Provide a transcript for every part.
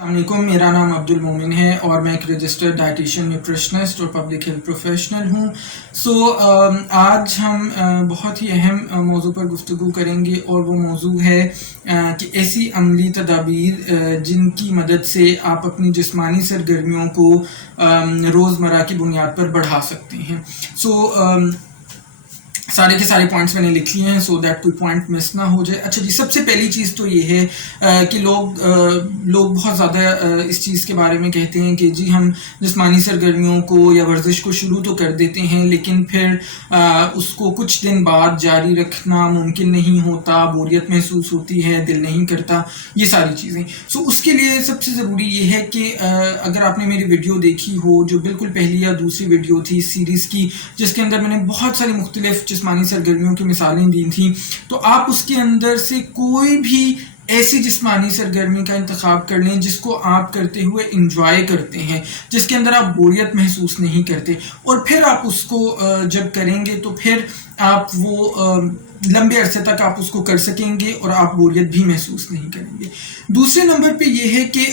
السلام علیکم، میرا نام عبد المومن ہے اور میں ایک رجسٹرڈ ڈائٹیشین نیوٹریشنسٹ اور پبلک ہیلتھ پروفیشنل ہوں۔ آج ہم بہت ہی اہم موضوع پر گفتگو کریں گے اور وہ موضوع ہے کہ ایسی عملی تدابیر جن کی مدد سے آپ اپنی جسمانی سرگرمیوں کو روزمرہ کی بنیاد پر بڑھا سکتے ہیں۔ سارے کے سارے پوائنٹس میں نے لکھ لیے ہیں سو دیٹ کوئی پوائنٹ مس نہ ہو جائے۔ اچھا جی، سب سے پہلی چیز تو یہ ہے کہ لوگ بہت زیادہ اس چیز کے بارے میں کہتے ہیں کہ جی ہم جسمانی سرگرمیوں کو یا ورزش کو شروع تو کر دیتے ہیں لیکن پھر اس کو کچھ دن بعد جاری رکھنا ممکن نہیں ہوتا، بوریت محسوس ہوتی ہے، دل نہیں کرتا، یہ ساری چیزیں۔ اس کے لیے سب سے ضروری یہ ہے کہ اگر آپ نے میری ویڈیو دیکھی ہو جو بالکل پہلی یا دوسری ویڈیو تھی اس سیریز کی، جس کے اندر میں نے بہت ساری مختلف جسمانی سرگرمیوں کی مثالیں دی تھیں، تو آپ اس کے اندر سے کوئی بھی ایسی جسمانی سرگرمی کا انتخاب کر لیں جس کو آپ کرتے ہوئے انجوائے کرتے ہیں، جس کے اندر آپ بوریت محسوس نہیں کرتے، اور پھر آپ اس کو جب کریں گے تو پھر آپ وہ لمبے عرصے تک آپ اس کو کر سکیں گے اور آپ بوریت بھی محسوس نہیں کریں گے۔ دوسرے نمبر پہ یہ ہے کہ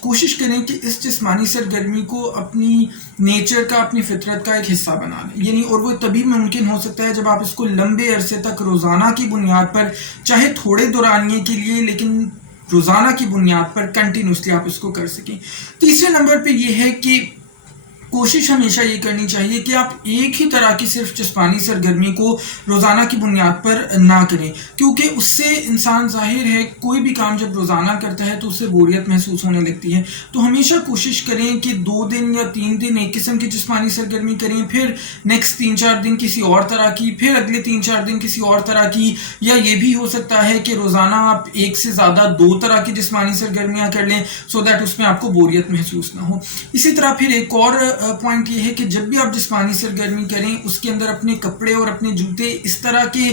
کوشش کریں کہ اس جسمانی سرگرمی کو اپنی نیچر کا، اپنی فطرت کا ایک حصہ بنا لیں، یعنی اور وہ تبھی ممکن ہو سکتا ہے جب آپ اس کو لمبے عرصے تک روزانہ کی بنیاد پر، چاہے تھوڑے دورانیے کے لیے لیکن روزانہ کی بنیاد پر کنٹینیوسلی آپ اس کو کر سکیں۔ تیسرے نمبر پہ یہ ہے کہ کوشش ہمیشہ یہ کرنی چاہیے کہ آپ ایک ہی طرح کی صرف جسمانی سرگرمی کو روزانہ کی بنیاد پر نہ کریں، کیونکہ اس سے انسان ظاہر ہے کوئی بھی کام جب روزانہ کرتا ہے تو اس سے بوریت محسوس ہونے لگتی ہے۔ تو ہمیشہ کوشش کریں کہ 2 دن یا 3 دن ایک قسم کی جسمانی سرگرمی کریں، پھر نیکسٹ 3-4 دن کسی اور طرح کی، پھر اگلے 3-4 دن کسی اور طرح کی، یا یہ بھی ہو سکتا ہے کہ روزانہ آپ ایک سے زیادہ 2 طرح کی جسمانی سرگرمیاں کر لیں سو دیٹ اس میں آپ کو بوریت محسوس نہ ہو۔ اسی طرح پھر ایک اور پوائنٹ یہ ہے کہ جب بھی آپ جسمانی سرگرمی کریں اس کے اندر اپنے کپڑے اور اپنے جوتے اس طرح کے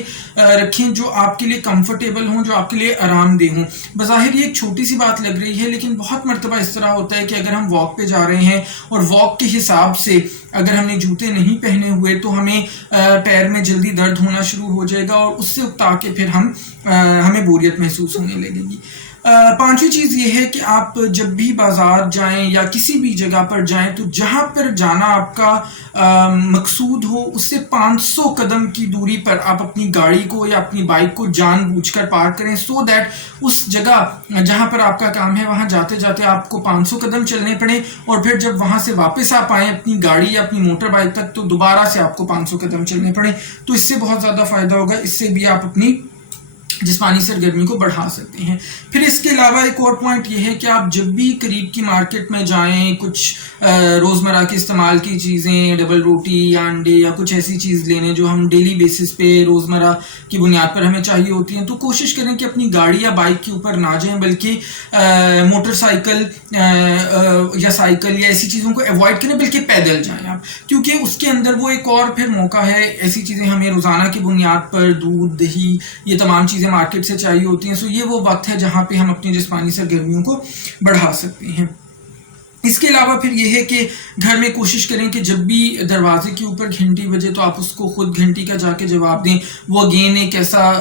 رکھیں جو آپ کے لیے کمفرٹیبل ہوں، جو آپ کے لیے آرام دہ ہوں۔ بظاہر یہ ایک چھوٹی سی بات لگ رہی ہے لیکن بہت مرتبہ اس طرح ہوتا ہے کہ اگر ہم واک پہ جا رہے ہیں اور واک کے حساب سے اگر ہم نے جوتے نہیں پہنے ہوئے تو ہمیں پیر میں جلدی درد ہونا شروع ہو جائے گا اور اس سے اکتا کے پھر ہمیں بوریت محسوس ہونے لگے گی۔ 5ویں چیز یہ ہے کہ آپ جب بھی بازار جائیں یا کسی بھی جگہ پر جائیں تو جہاں پر جانا آپ کا مقصود ہو اس سے 500 قدم کی دوری پر آپ اپنی گاڑی کو یا اپنی بائک کو جان بوجھ کر پارک کریں، سو دیٹ اس جگہ جہاں پر آپ کا کام ہے وہاں جاتے جاتے آپ کو 500 قدم چلنے پڑیں، اور پھر جب وہاں سے واپس آپ آئیں اپنی گاڑی یا اپنی موٹر بائک تک تو دوبارہ سے آپ کو 500 قدم چلنے پڑیں۔ تو اس سے بہت زیادہ فائدہ ہوگا، اس سے بھی آپ اپنی جسمانی سرگرمی کو بڑھا سکتے ہیں۔ پھر اس کے علاوہ ایک اور پوائنٹ یہ ہے کہ آپ جب بھی قریب کی مارکیٹ میں جائیں، کچھ روزمرہ کے استعمال کی چیزیں، ڈبل روٹی یا انڈے یا کچھ ایسی چیز لینے جو ہم ڈیلی بیسس پہ روزمرہ کی بنیاد پر ہمیں چاہیے ہوتی ہیں، تو کوشش کریں کہ اپنی گاڑی یا بائک کے اوپر نہ جائیں بلکہ موٹر سائیکل یا سائیکل یا ایسی چیزوں کو ایوائڈ کریں، بلکہ پیدل جائیں آپ، کیونکہ اس کے اندر وہ ایک اور پھر موقع ہے۔ ایسی چیزیں ہمیں روزانہ کی بنیاد پر دودھ، دہی، یہ تمام چیزیں مارکیٹ سے چاہیے ہوتی ہیں، یہ وہ وقت ہے جہاں پہ ہم اپنی جسمانی سرگرمیوں کو بڑھا سکتے ہیں۔ اس کے علاوہ پھر یہ ہے کہ گھر میں کوشش کریں کہ جب بھی دروازے کے اوپر گھنٹی بجے تو آپ اس کو خود گھنٹی کا جا کے جواب دیں۔ وہ اگین ایک ایسا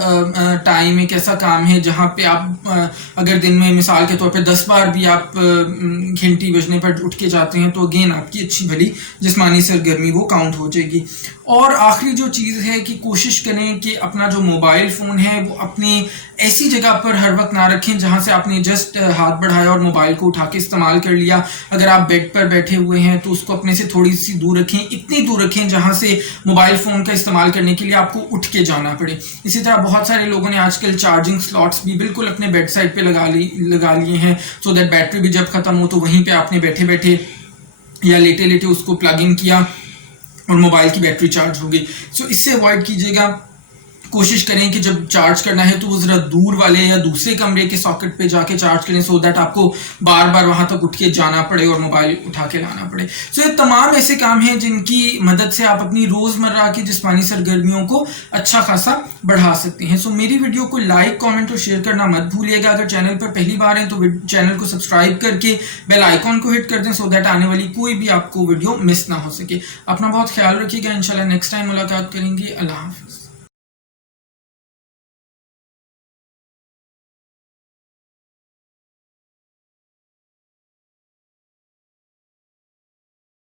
ٹائم، ایک ایسا کام ہے جہاں پہ آپ اگر دن میں مثال کے طور پہ 10 بار بھی آپ گھنٹی بجنے پر اٹھ کے جاتے ہیں تو اگین آپ کی اچھی بھلی جسمانی سرگرمی وہ کاؤنٹ ہو جائے گی۔ اور آخری جو چیز ہے کہ کوشش کریں کہ اپنا جو موبائل فون ہے وہ اپنی ایسی جگہ پر ہر وقت نہ رکھیں جہاں سے آپ نے جسٹ ہاتھ بڑھایا اور موبائل کو اٹھا کے استعمال کر لیا۔ اگر آپ بیڈ پر بیٹھے ہوئے ہیں تو اس کو اپنے سے تھوڑی سی دور رکھیں، اتنی دور رکھیں جہاں سے موبائل فون کا استعمال کرنے کے لیے آپ کو اٹھ کے جانا پڑے۔ اسی طرح بہت سارے لوگوں نے آج کل چارجنگ سلاٹس بھی بالکل اپنے بیڈ سائڈ پہ لگا لیے ہیں، سو دیٹ بیٹری بھی جب ختم ہو تو وہیں پہ آپ نے بیٹھے بیٹھے یا لیٹے لیٹے اس کو پلگ ان کیا اور موبائل کی بیٹری چارج ہو گئی۔ اس سے اوائڈ کیجیے گا۔ کوشش کریں کہ جب چارج کرنا ہے تو وہ ذرا دور والے یا دوسرے کمرے کے ساکٹ پہ جا کے چارج کریں، سو دیٹ آپ کو بار بار وہاں تک اٹھ کے جانا پڑے اور موبائل اٹھا کے لانا پڑے۔ یہ تمام ایسے کام ہیں جن کی مدد سے آپ اپنی روزمرہ کی جسمانی سرگرمیوں کو اچھا خاصا بڑھا سکتے ہیں۔ میری ویڈیو کو لائک، کامنٹ اور شیئر کرنا مت بھولیے گا۔ اگر چینل پر پہلی بار ہیں تو چینل کو سبسکرائب کر کے بیل آئیکن کو ہٹ کر دیں سو دیٹ آنے والی کوئی بھی آپ کو ویڈیو مس نہ ہو سکے۔ اپنا بہت خیال رکھیے گا، انشاءاللہ نیکسٹ ٹائم ملاقات کریں گے۔ اللہ حافظ۔